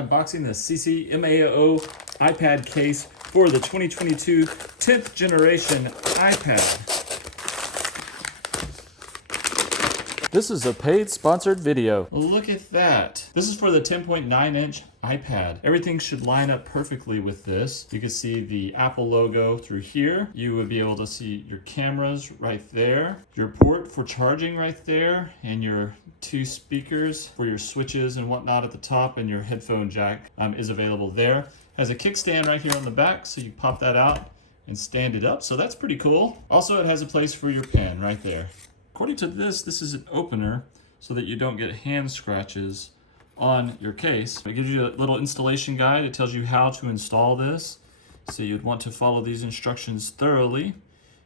unboxing the CCMAO iPad case for the 2022 10th generation iPad. This is a paid sponsored video. Look at that. This is for the 10.9-inch iPad. Everything should line up perfectly with this. You can see the Apple logo through here. You would be able to see your cameras right there, your port for charging right there, and your two speakers for your switches and whatnot at the top, and your headphone jack is available there. Has a kickstand right here on the back, so you pop that out and stand it up. So that's pretty cool. Also, it has a place for your pen right there. According to this is an opener so that you don't get hand scratches on your case. It gives you a little installation guide. It tells you how to install this. So you'd want to follow these instructions thoroughly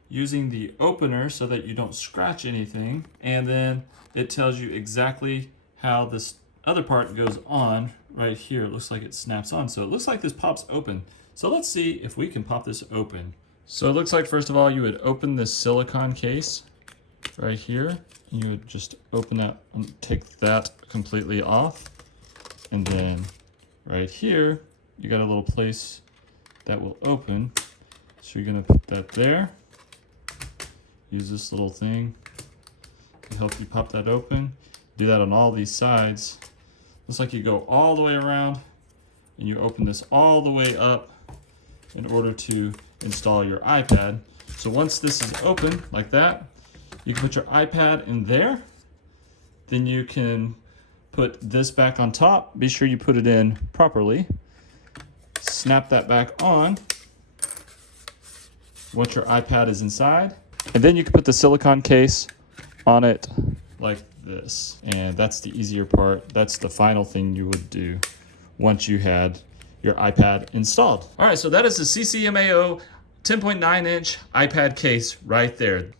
using the opener so that you don't scratch anything. And then it tells you exactly how this other part goes on right here. It looks like it snaps on. So it looks like this pops open. So let's see if we can pop this open. So it looks like, first of all, you would open this silicone case right here. You would just open that and take that completely off. And then right here, you got a little place that will open. So you're gonna put that there. Use this little thing to help you pop that open. Do that on all these sides. Looks like you go all the way around and you open this all the way up in order to install your iPad. So once this is open like that, you can put your iPad in there. Then you can put this back on top. Be sure you put it in properly. Snap that back on once your iPad is inside. And then you can put the silicone case on it like this. And that's the easier part. That's the final thing you would do once you had your iPad installed. All right, so that is the CCMAO 10.9-inch iPad case right there.